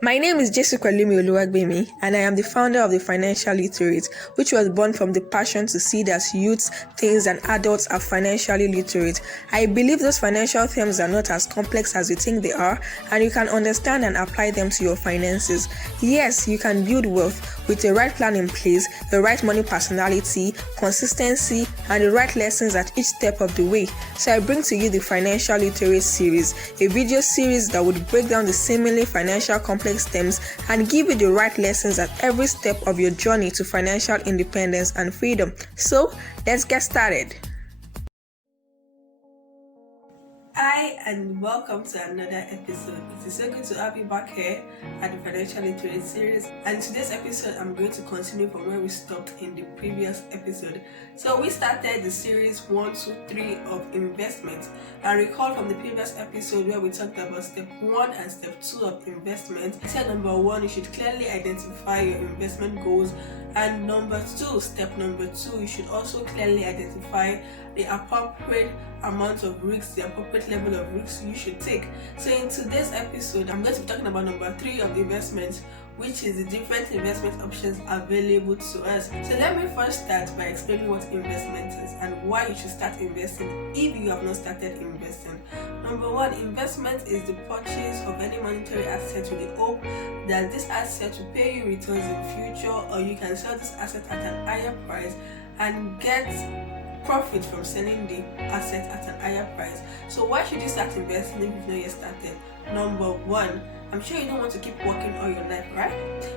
My name is Jessica Oluwagbemi, and I am the founder of the Financial Literate, which was born from the passion to see that youths, teens, and adults are financially literate. I believe those financial terms are not as complex as you think they are, and you can understand and apply them to your finances. Yes, you can build wealth with the right plan in place, the right money personality, consistency, and the right lessons at each step of the way. So I bring to you the Financial Literate series, a video series that would break down the seemingly financial complex terms and give you the right lessons at every step of your journey to financial independence and freedom. So, let's get started. Hi and welcome to another episode. It is so good to have you back here at the Financial Literate series. And today's episode, I'm going to continue from where we stopped in the previous episode. So we started the series 1, 2, 3 of investment. And recall from the previous episode where we talked about step 1 and step 2 of investment. I said number 1, you should clearly identify your investment goals. And step number 2, you should also clearly identify the appropriate amount of risks, the appropriate level of risks you should take. So in today's episode, I'm going to be talking about number 3 of investment, which is the different investment options available to us. So let me first start by explaining what investment is and why you should start investing if you have not started investing. Number 1, investment is the purchase of any monetary asset with the hope that this asset will pay you returns in future, or you can sell this asset at an higher price and get profit from selling the asset at an higher price. So why should you start investing if you've not yet started? Number 1, I'm sure you don't want to keep working all your life, right?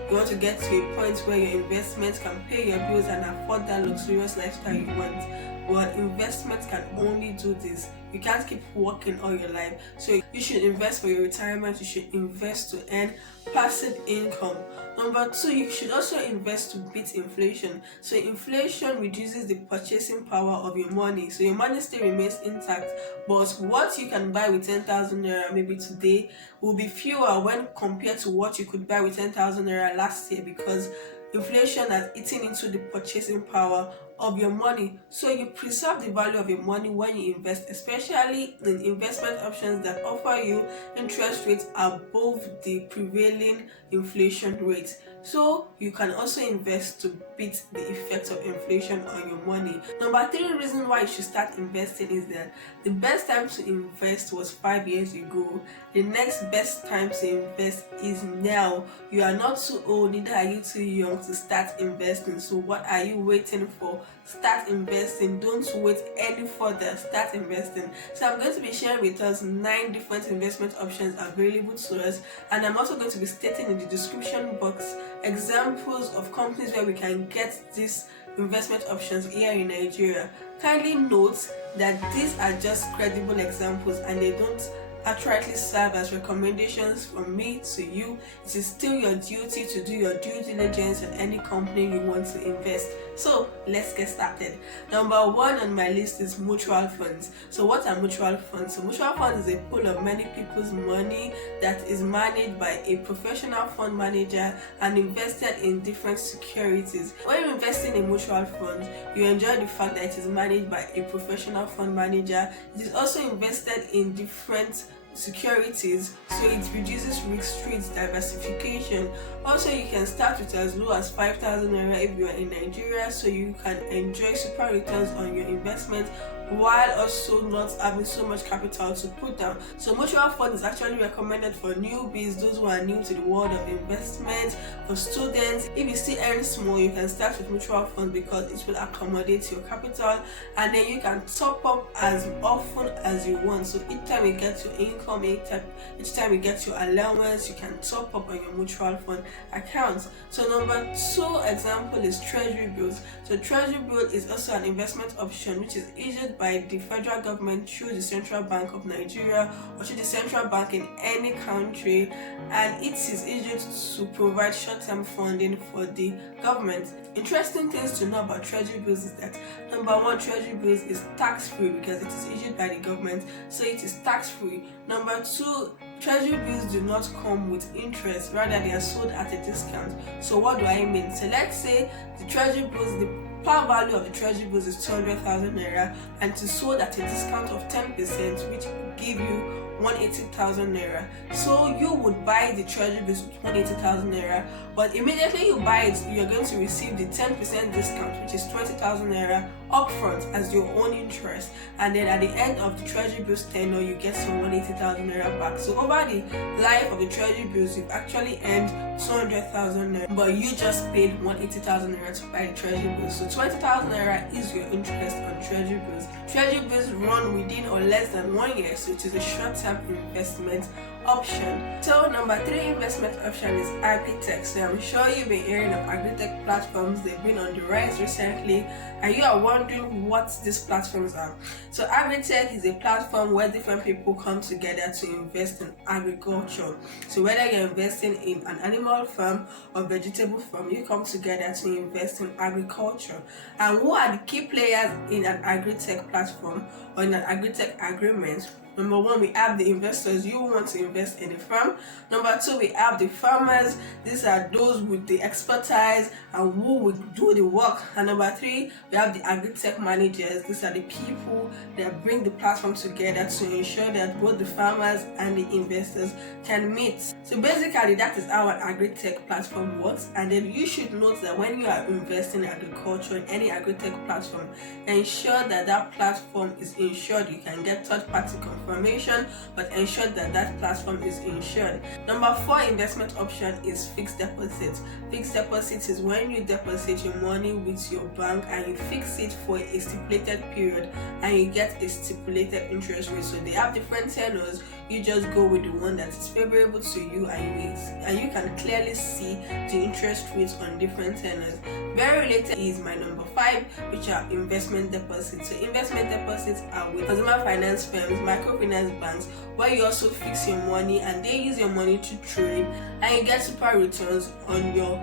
You want to get to a point where your investments can pay your bills and afford that luxurious lifestyle you want. Well, investments can only do this. You can't keep working all your life. So you should invest for your retirement. You should invest to earn passive income. Number 2, you should also invest to beat inflation. So inflation reduces the purchasing power of your money. So your money still remains intact, but what you can buy with 10,000 naira maybe today will be fewer when compared to what you could buy with 10,000 naira last year, because inflation has eaten into the purchasing power of your money. So you preserve the value of your money when you invest, especially in investment options that offer you interest rates above the prevailing inflation rate. So you can also invest to beat the effects of inflation on your money. Number 3 reason why you should start investing is that the best time to invest was 5 years ago. The next best time to invest is now. You are not too old, neither are you too young to start investing. So what are you waiting for? Start investing. Don't wait any further. Start investing. So I'm going to be sharing with us 9 different investment options available to us, and I'm also going to be stating in the description box examples of companies where we can get these investment options here in Nigeria. Kindly note that these are just credible examples and they don't accurately serve as recommendations from me to you. It is still your duty to do your due diligence in any company you want to invest. So let's get started. Number 1 on my list is mutual funds. So what are mutual funds? So mutual funds is a pool of many people's money that is managed by a professional fund manager and invested in different securities. When you're investing in mutual funds, you enjoy the fact that it is managed by a professional fund manager. It is also invested in different securities, so it reduces risk through its diversification. Also, you can start with as low as 5,000 naira if you are in Nigeria, so you can enjoy super returns on your investment while also not having so much capital to put down. So mutual fund is actually recommended for newbies, those who are new to the world of investment, for students. If you still earn small, you can start with mutual fund because it will accommodate your capital, and then you can top up as often as you want. So each time you get your income, each time you get your allowance, you can top up on your mutual fund account. So number 2 example is Treasury Bills. So Treasury Bill is also an investment option which is issued by the federal government through the Central Bank of Nigeria or through the central bank in any country, and it is issued to provide short-term funding for the government. Interesting things to know about Treasury Bills is that number 1, Treasury Bills is tax-free because it is issued by the government, so it is tax-free. Number 2, Treasury bills do not come with interest, rather they are sold at a discount. So what do I mean? So let's say the Treasury bills, the par value of the Treasury bills is 200,000 naira and it is sold at a discount of 10%, which give you 180,000 naira. So you would buy the treasury bills with 180,000 naira, but immediately you buy it, you're going to receive the 10% discount, which is 20,000 naira upfront as your own interest, and then at the end of the treasury bills tenure you get your 180,000 naira back. So over the life of the treasury bills, you've actually earned 200,000 naira, but you just paid 180,000 naira to buy the treasury bills. So 20,000 naira is your interest on treasury bills. Treasury bills run within or less than 1 year, so it is a short-term investment option. So number 3 investment option is Agritech. So I'm sure you've been hearing of Agritech platforms. They've been on the rise recently, and you are wondering what these platforms are. So Agritech is a platform where different people come together to invest in agriculture. So whether you're investing in an animal farm or vegetable farm, you come together to invest in agriculture. And who are the key players in an Agritech platform or in an Agritech agreement? Number 1, we have the investors. You want to invest in a farm. Number 2, we have the farmers. These are those with the expertise and who would do the work. And number 3, we have the Agritech managers. These are the people that bring the platform together to ensure that both the farmers and the investors can meet. So basically that is how an Agritech platform works. And then you should note that when you are investing in agriculture in any Agritech platform, ensure that that platform is insured. You can get third-party confirmation, but ensure that that platform is insured. Number 4 investment option is fixed deposit. Fixed deposit is when you deposit your money with your bank and you fix it for a stipulated period and you get a stipulated interest rate. So they have different tenors. You just go with the one that is favorable to you, and you can clearly see the interest rates on different tenors. Very related is my number 5, which are investment deposits. So investment deposits are with consumer finance firms, microfinance banks, where you also fix your money and they use your money to trade and you get super returns on your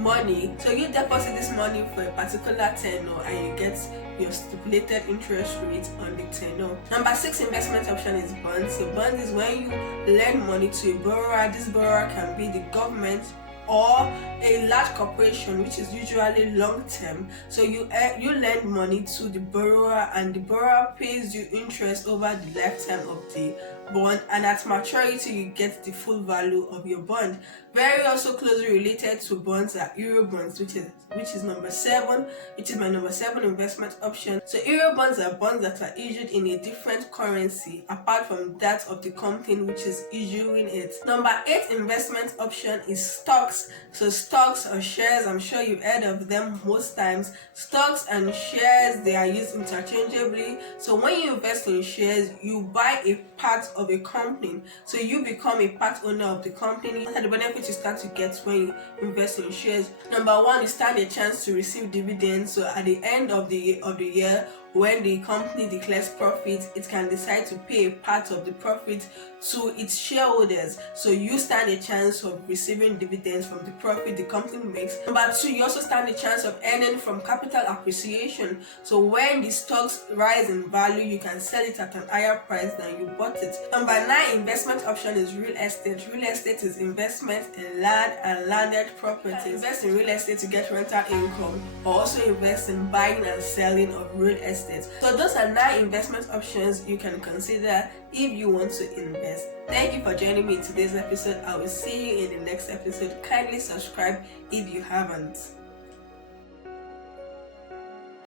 money. So you deposit this money for a particular tenure and you get your stipulated interest rate on the tenure. Number 6 investment option is bonds. So bonds is when you lend money to a borrower. This borrower can be the government or a large corporation, which is usually long term. So you lend money to the borrower and the borrower pays you interest over the lifetime of the bond, and at maturity you get the full value of your bond. Very also closely related to bonds are Eurobonds, which is number 7, which is my number 7 investment option. So Eurobonds are bonds that are issued in a different currency apart from that of the company which is issuing it. Number 8 investment option is stocks. So stocks or shares, I'm sure you've heard of them most times. Stocks and shares, they are used interchangeably. So when you invest in shares, you buy a part of a company, so you become a part owner of the company. What are the benefits you start to get when you invest in shares? Number 1, you stand a chance to receive dividends. So at the end of the year, when the company declares profit, it can decide to pay a part of the profit to its shareholders. So you stand a chance of receiving dividends from the profit the company makes. Number 2, you also stand a chance of earning from capital appreciation. So when the stocks rise in value, you can sell it at an higher price than you bought it. Number 9 investment option is real estate. Real estate is investment in land and landed properties. Invest in real estate to get rental income, or also invest in buying and selling of real estate. So those are 9 investment options you can consider if you want to invest. Thank you for joining me in today's episode. I will see you in the next episode. Kindly subscribe if you haven't.